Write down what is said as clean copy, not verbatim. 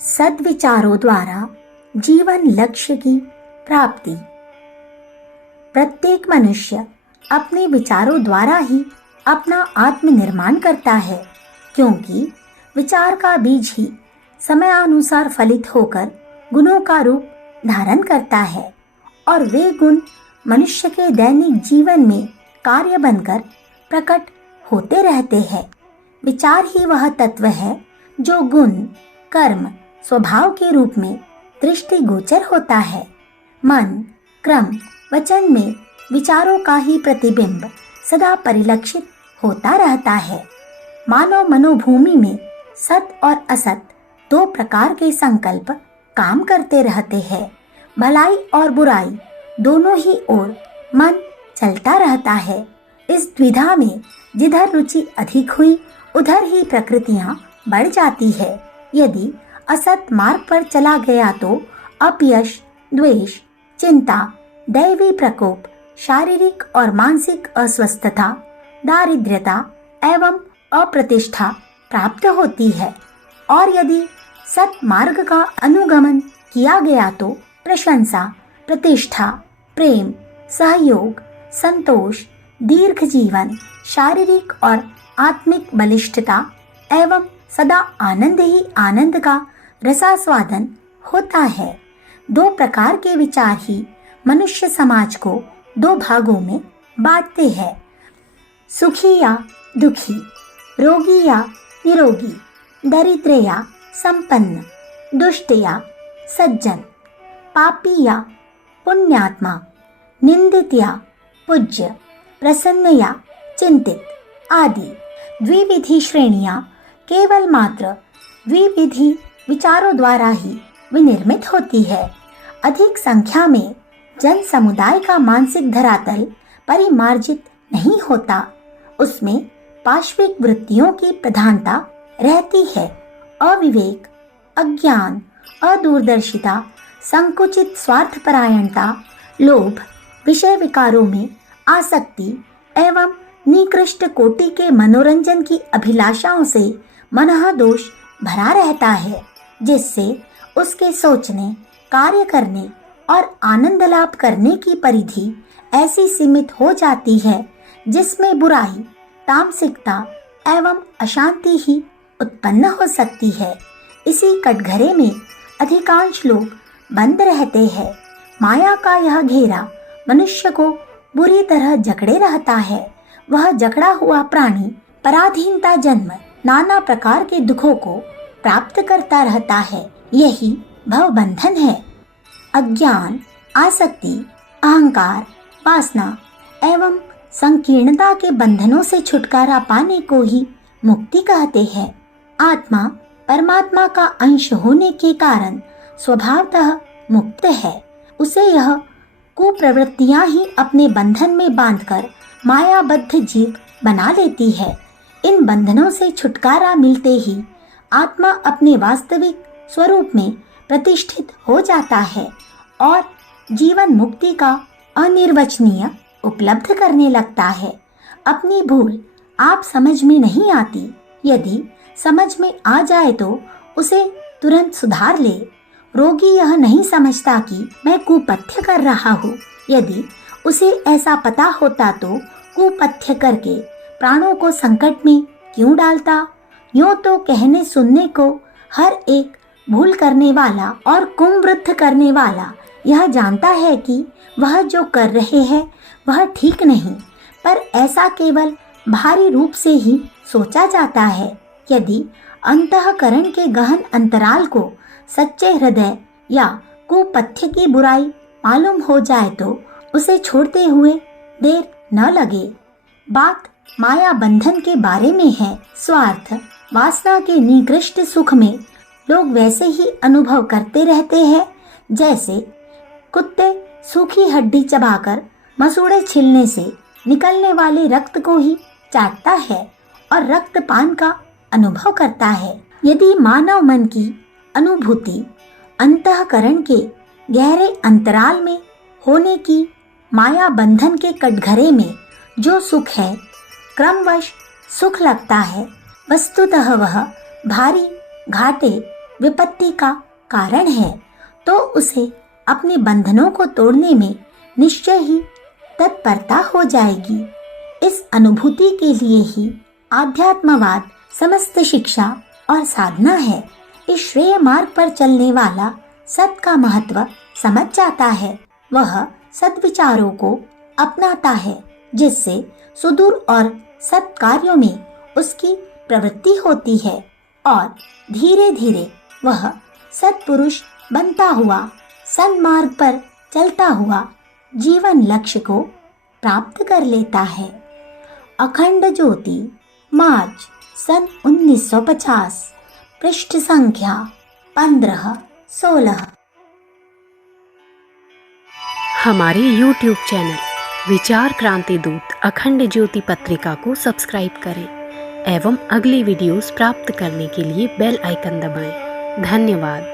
सद्विचारों द्वारा जीवन लक्ष्य की प्राप्ति। प्रत्येक मनुष्य अपने विचारों द्वारा ही अपना आत्मनिर्माण करता है, क्योंकि विचार का बीज ही समयानुसार फलित होकर गुणों का रूप धारण करता है और वे गुण मनुष्य के दैनिक जीवन में कार्य बनकर प्रकट होते रहते हैं। विचार ही वह तत्व है जो गुण, कर्म, स्वभाव के रूप में दृष्टिगोचर होता है। मन, क्रम, वचन में विचारों का ही प्रतिबिंब सदा परिलक्षित होता रहता है। मानव मनोभूमि में सत और असत दो प्रकार के संकल्प काम करते रहते हैं। भलाई और बुराई दोनों ही ओर मन चलता रहता है। इस द्विधा में जिधर रुचि अधिक हुई उधर ही प्रकृतियां बढ़ जाती है। यदि असत मार्ग पर चला गया तो अपयश, द्वेष, चिंता, दैवी प्रकोप, शारीरिक और मानसिक अस्वस्थता, दारिद्र्यता एवं अप्रतिष्ठा प्राप्त होती है। और यदि सत मार्ग का अनुगमन किया गया तो प्रशंसा, प्रतिष्ठा, प्रेम, सहयोग, संतोष, दीर्घ जीवन, शारीरिक और आत्मिक बलिष्ठता एवं सदा आनंद ही आनंद का रसास्वादन होता है। दो प्रकार के विचार ही मनुष्य समाज को दो भागों में बांटते हैं, सुखी या दुखी, रोगी या निरोगी, दरिद्र या संपन्न, दुष्ट या सज्जन, पापी या पुण्यात्मा, निंदित या पूज्य, प्रसन्न या चिंतित आदि द्विविधि श्रेणियां केवल मात्र द्विविधि विचारों द्वारा ही विनिर्मित होती है। अधिक संख्या में जन समुदाय का मानसिक धरातल परिमार्जित नहीं होता। उसमें पाश्विक वृत्तियों की प्रधानता रहती है। अविवेक, अज्ञान, अदूरदर्शिता, संकुचित स्वार्थपरायणता, लोभ, विषय विकारों में आसक्ति एवं निकृष्ट कोटि के मनोरंजन की अभिलाषाओं से मनः दोष भरा रहता है, जिससे उसके सोचने, कार्य करने और आनंद लाभ करने की परिधि ऐसी सीमित हो जाती है जिसमें बुराई, तामसिकता एवं अशांति ही उत्पन्न हो सकती है। इसी कटघरे में अधिकांश लोग बंद रहते हैं। माया का यह घेरा मनुष्य को बुरी तरह जकड़े रहता है। वह जकड़ा हुआ प्राणी पराधीनता जन्म नाना प्रकार के दुखों को प्राप्त करता रहता है। यही भव बंधन है। अज्ञान, आसक्ति, अहंकार, वासना एवं संकीर्णता के बंधनों से छुटकारा पाने को ही मुक्ति कहते हैं। आत्मा परमात्मा का अंश होने के कारण स्वभावतः मुक्त है। उसे यह कुप्रवृत्तियां ही अपने बंधन में बांधकर मायाबद्ध जीव बना लेती है। इन बंधनों से छुटकारा मिलते ही आत्मा अपने वास्तविक स्वरूप में प्रतिष्ठित हो जाता है और जीवन मुक्ति का अनिर्वचनीय उपलब्ध करने लगता है। अपनी भूल आप समझ में नहीं आती। यदि समझ में आ जाए तो उसे तुरंत सुधार ले। रोगी यह नहीं समझता कि मैं कुपथ्य कर रहा हूँ। यदि उसे ऐसा पता होता तो कुपथ्य करके प्राणों को संकट में क्यों डालता। यूं तो कहने सुनने को हर एक भूल करने वाला और कुंवृद्ध करने वाला यह जानता है कि वह जो कर रहे हैं वह ठीक नहीं, पर ऐसा केवल भारी रूप से ही सोचा जाता है। यदि अंतःकरण के गहन अंतराल को सच्चे हृदय या कुपथ्य की बुराई मालूम हो जाए तो उसे छोड़ते हुए देर न लगे। बात माया बंधन के बारे में है। स्वार्थ, वासना के निकृष्ट सुख में लोग वैसे ही अनुभव करते रहते हैं जैसे कुत्ते सूखी हड्डी चबाकर मसूड़े छिलने से निकलने वाले रक्त को ही चाटता है और रक्तपान का अनुभव करता है। यदि मानव मन की अनुभूति अंतःकरण के गहरे अंतराल में होने की माया बंधन के कटघरे में जो सुख है क्रमवश सुख लगता है, वस्तुतः वह भारी, घाटे विपत्ति का कारण है तो उसे अपने बंधनों को तोड़ने में निश्चय ही तत्परता हो जाएगी। इस अनुभूति के लिए ही आध्यात्मवाद समस्त शिक्षा और साधना है। इस श्रेय मार्ग पर चलने वाला सत का महत्व समझ जाता है। वह सद्विचारों को अपनाता है जिससे सुदूर और सत् कार्यों में उसकी प्रवृत्ति होती है और धीरे धीरे वह सत्पुरुष बनता हुआ सन्मार्ग पर चलता हुआ जीवन लक्ष्य को प्राप्त कर लेता है। अखंड ज्योति, मार्च सन 1950, पृष्ठ संख्या 15-16। हमारे YouTube चैनल विचार क्रांति दूत अखंड ज्योति पत्रिका को सब्सक्राइब करें एवं अगली वीडियोस प्राप्त करने के लिए बेल आइकन दबाएं। धन्यवाद।